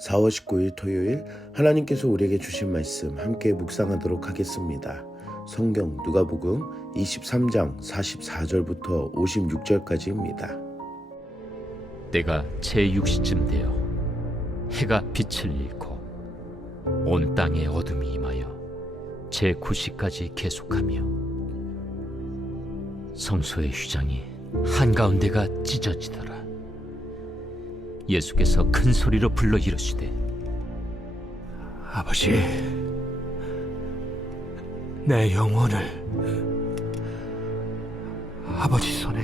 4월 19일 토요일 하나님께서 우리에게 주신 말씀 함께 묵상하도록 하겠습니다. 성경 누가복음 23장 44절부터 56절까지입니다. 때가 제6시쯤 되어 해가 빛을 잃고 온 땅에 어둠이 임하여 제9시까지 계속하며 성소의 휘장이 한가운데가 찢어지더라. 예수께서 큰 소리로 불러 이르시되 아버지, 내 영혼을 아버지 손에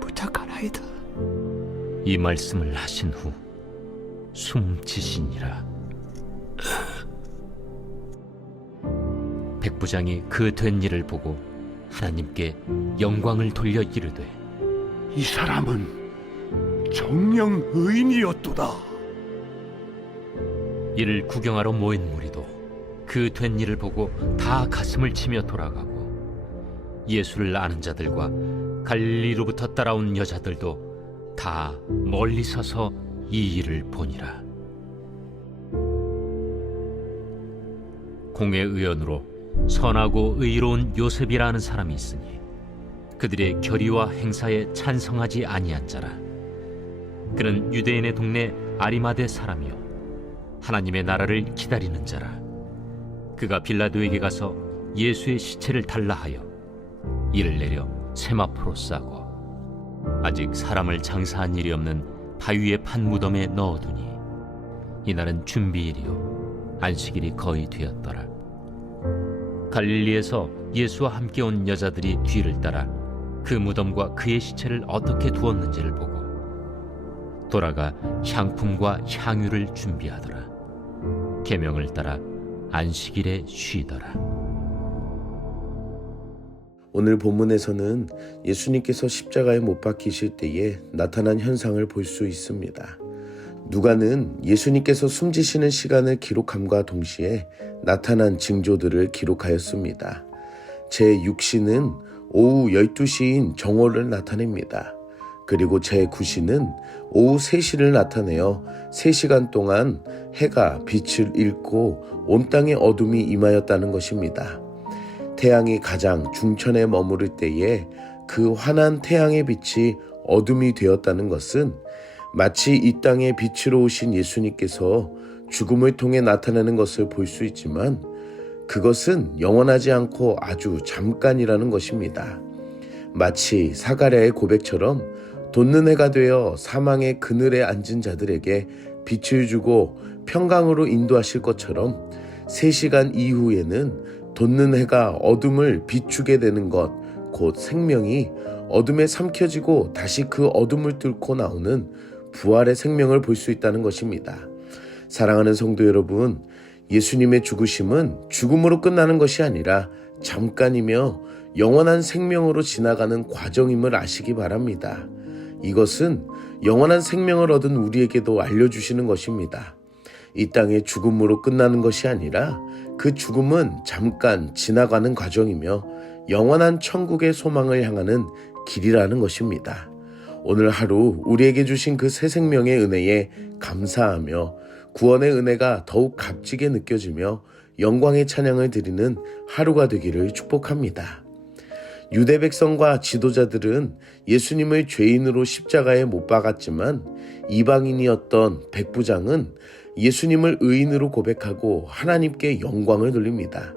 부탁하나이다. 이 말씀을 하신 후 숨지시니라. 백부장이 그 된 일을 보고 하나님께 영광을 돌려 이르되 이 사람은 정령 의인이었도다. 이를 구경하러 모인 무리도 그 된 일을 보고 다 가슴을 치며 돌아가고 예수를 아는 자들과 갈릴리로부터 따라온 여자들도 다 멀리 서서 이 일을 보니라. 공회 의원으로 선하고 의로운 요셉이라는 사람이 있으니 그들의 결의와 행사에 찬성하지 아니한 자라. 그는 유대인의 동네 아리마대 사람이요 하나님의 나라를 기다리는 자라. 그가 빌라도에게 가서 예수의 시체를 달라 하여 이를 내려 세마포로 싸고 아직 사람을 장사한 일이 없는 바위의 판무덤에 넣어두니 이날은 준비일이요 안식일이 거의 되었더라. 갈릴리에서 예수와 함께 온 여자들이 뒤를 따라 그 무덤과 그의 시체를 어떻게 두었는지를 보고 돌아가 향품과 향유를 준비하더라. 계명을 따라 안식일에 쉬더라. 오늘 본문에서는 예수님께서 십자가에 못 박히실 때에 나타난 현상을 볼 수 있습니다. 누가는 예수님께서 숨지시는 시간을 기록함과 동시에 나타난 징조들을 기록하였습니다. 제6시는 오후 12시인 정오를 나타냅니다. 그리고 제9시는 오후 3시를 나타내어 3시간 동안 해가 빛을 잃고 온 땅에 어둠이 임하였다는 것입니다. 태양이 가장 중천에 머무를 때에 그 환한 태양의 빛이 어둠이 되었다는 것은 마치 이 땅에 빛으로 오신 예수님께서 죽음을 통해 나타나는 것을 볼 수 있지만 그것은 영원하지 않고 아주 잠깐이라는 것입니다. 마치 사가랴의 고백처럼 돋는 해가 되어 사망의 그늘에 앉은 자들에게 빛을 주고 평강으로 인도하실 것처럼 3시간 이후에는 돋는 해가 어둠을 비추게 되는 것, 곧 생명이 어둠에 삼켜지고 다시 그 어둠을 뚫고 나오는 부활의 생명을 볼 수 있다는 것입니다. 사랑하는 성도 여러분, 예수님의 죽으심은 죽음으로 끝나는 것이 아니라 잠깐이며 영원한 생명으로 지나가는 과정임을 아시기 바랍니다. 이것은 영원한 생명을 얻은 우리에게도 알려주시는 것입니다. 이 땅의 죽음으로 끝나는 것이 아니라 그 죽음은 잠깐 지나가는 과정이며 영원한 천국의 소망을 향하는 길이라는 것입니다. 오늘 하루 우리에게 주신 그 새 생명의 은혜에 감사하며 구원의 은혜가 더욱 값지게 느껴지며 영광의 찬양을 드리는 하루가 되기를 축복합니다. 유대 백성과 지도자들은 예수님을 죄인으로 십자가에 못 박았지만 이방인이었던 백부장은 예수님을 의인으로 고백하고 하나님께 영광을 돌립니다.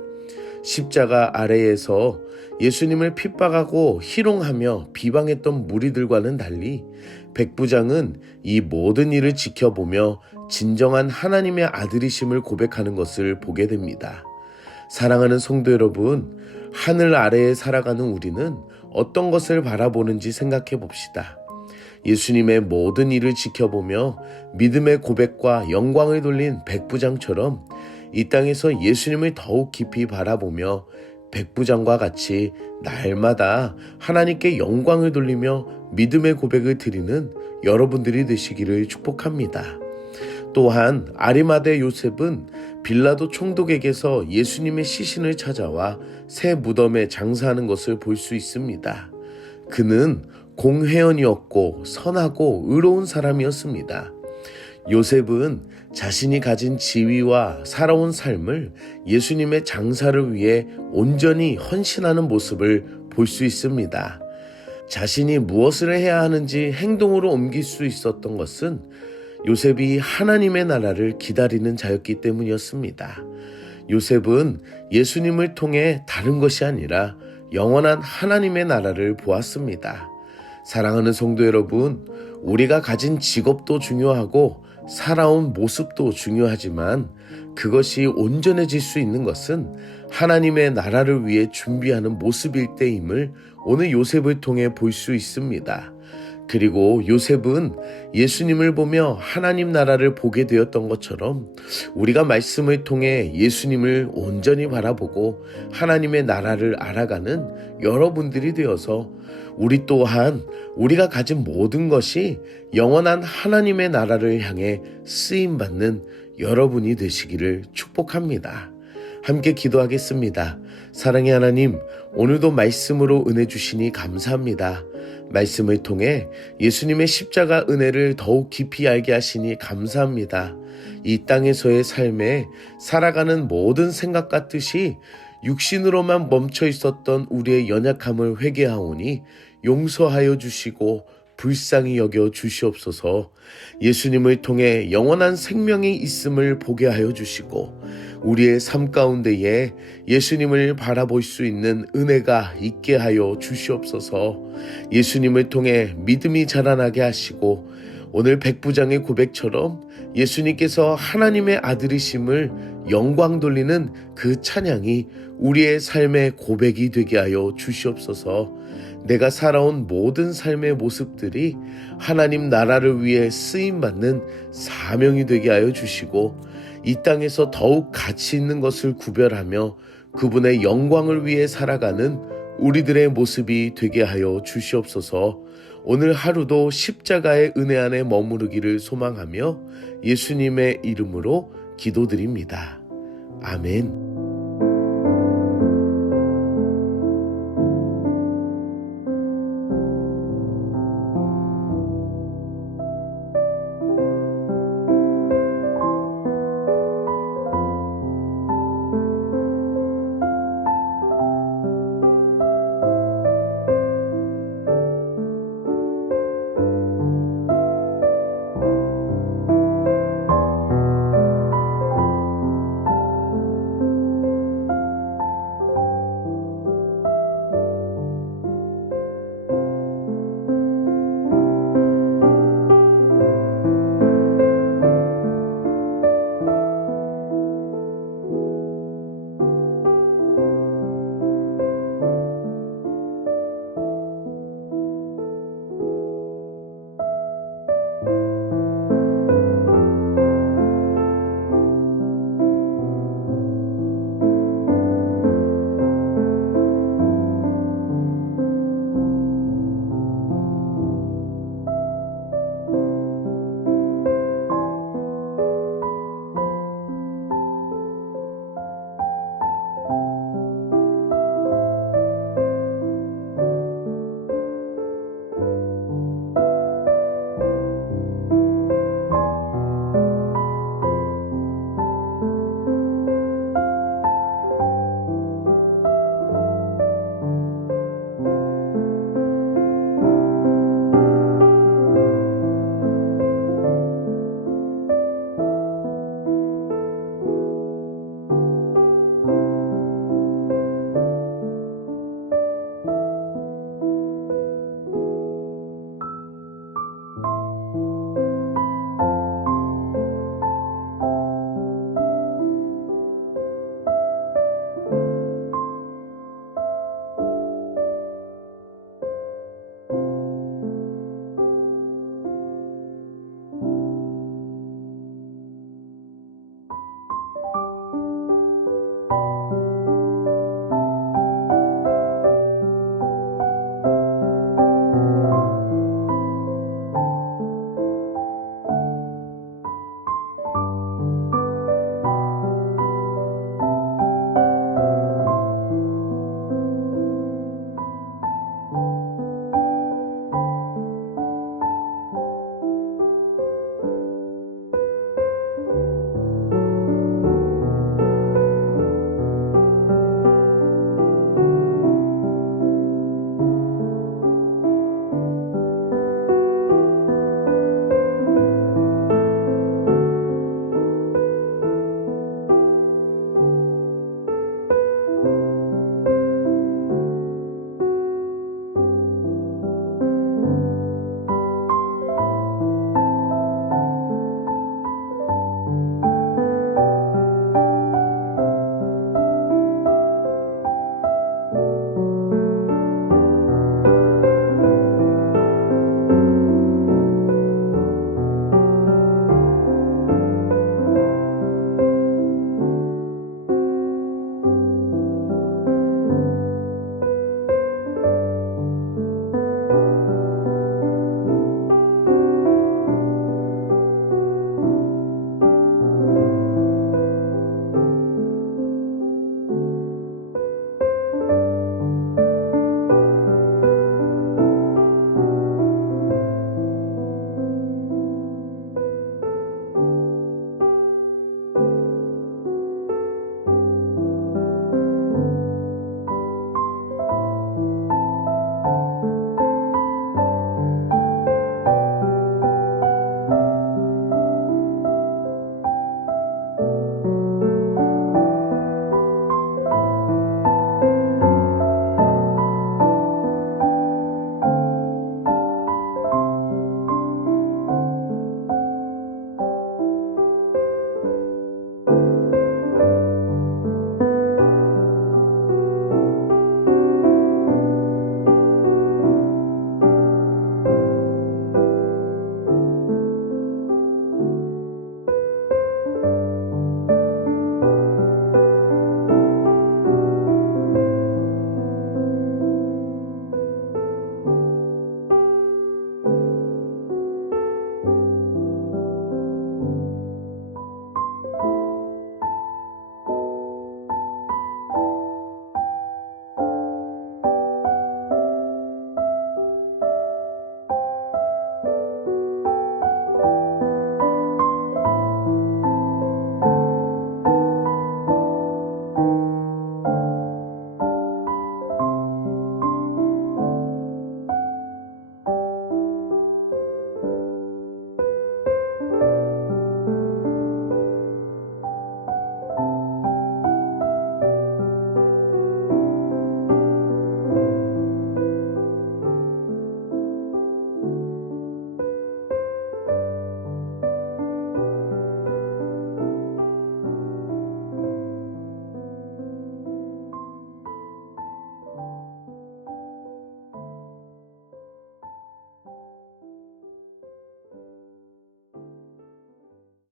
십자가 아래에서 예수님을 핍박하고 희롱하며 비방했던 무리들과는 달리 백부장은 이 모든 일을 지켜보며 진정한 하나님의 아들이심을 고백하는 것을 보게 됩니다. 사랑하는 성도 여러분, 하늘 아래에 살아가는 우리는 어떤 것을 바라보는지 생각해 봅시다. 예수님의 모든 일을 지켜보며 믿음의 고백과 영광을 돌린 백부장처럼 이 땅에서 예수님을 더욱 깊이 바라보며 백부장과 같이 날마다 하나님께 영광을 돌리며 믿음의 고백을 드리는 여러분들이 되시기를 축복합니다. 또한 아리마대 요셉은 빌라도 총독에게서 예수님의 시신을 찾아와 새 무덤에 장사하는 것을 볼 수 있습니다. 그는 공회원이었고 선하고 의로운 사람이었습니다. 요셉은 자신이 가진 지위와 살아온 삶을 예수님의 장사를 위해 온전히 헌신하는 모습을 볼 수 있습니다. 자신이 무엇을 해야 하는지 행동으로 옮길 수 있었던 것은 요셉이 하나님의 나라를 기다리는 자였기 때문이었습니다. 요셉은 예수님을 통해 다른 것이 아니라 영원한 하나님의 나라를 보았습니다. 사랑하는 성도 여러분, 우리가 가진 직업도 중요하고 살아온 모습도 중요하지만 그것이 온전해질 수 있는 것은 하나님의 나라를 위해 준비하는 모습일 때임을 오늘 요셉을 통해 볼 수 있습니다. 그리고 요셉은 예수님을 보며 하나님 나라를 보게 되었던 것처럼 우리가 말씀을 통해 예수님을 온전히 바라보고 하나님의 나라를 알아가는 여러분들이 되어서 우리 또한 우리가 가진 모든 것이 영원한 하나님의 나라를 향해 쓰임받는 여러분이 되시기를 축복합니다. 함께 기도하겠습니다. 사랑의 하나님, 오늘도 말씀으로 은혜 주시니 감사합니다. 말씀을 통해 예수님의 십자가 은혜를 더욱 깊이 알게 하시니 감사합니다. 이 땅에서의 삶에 살아가는 모든 생각과 뜻이 육신으로만 멈춰 있었던 우리의 연약함을 회개하오니 용서하여 주시고 불쌍히 여겨 주시옵소서. 예수님을 통해 영원한 생명이 있음을 보게 하여 주시고 우리의 삶 가운데에 예수님을 바라볼 수 있는 은혜가 있게 하여 주시옵소서. 예수님을 통해 믿음이 자라나게 하시고 오늘 백부장의 고백처럼 예수님께서 하나님의 아들이심을 영광 돌리는 그 찬양이 우리의 삶의 고백이 되게 하여 주시옵소서. 내가 살아온 모든 삶의 모습들이 하나님 나라를 위해 쓰임받는 사명이 되게 하여 주시고 이 땅에서 더욱 가치 있는 것을 구별하며 그분의 영광을 위해 살아가는 우리들의 모습이 되게 하여 주시옵소서. 오늘 하루도 십자가의 은혜 안에 머무르기를 소망하며 예수님의 이름으로 기도드립니다. 아멘.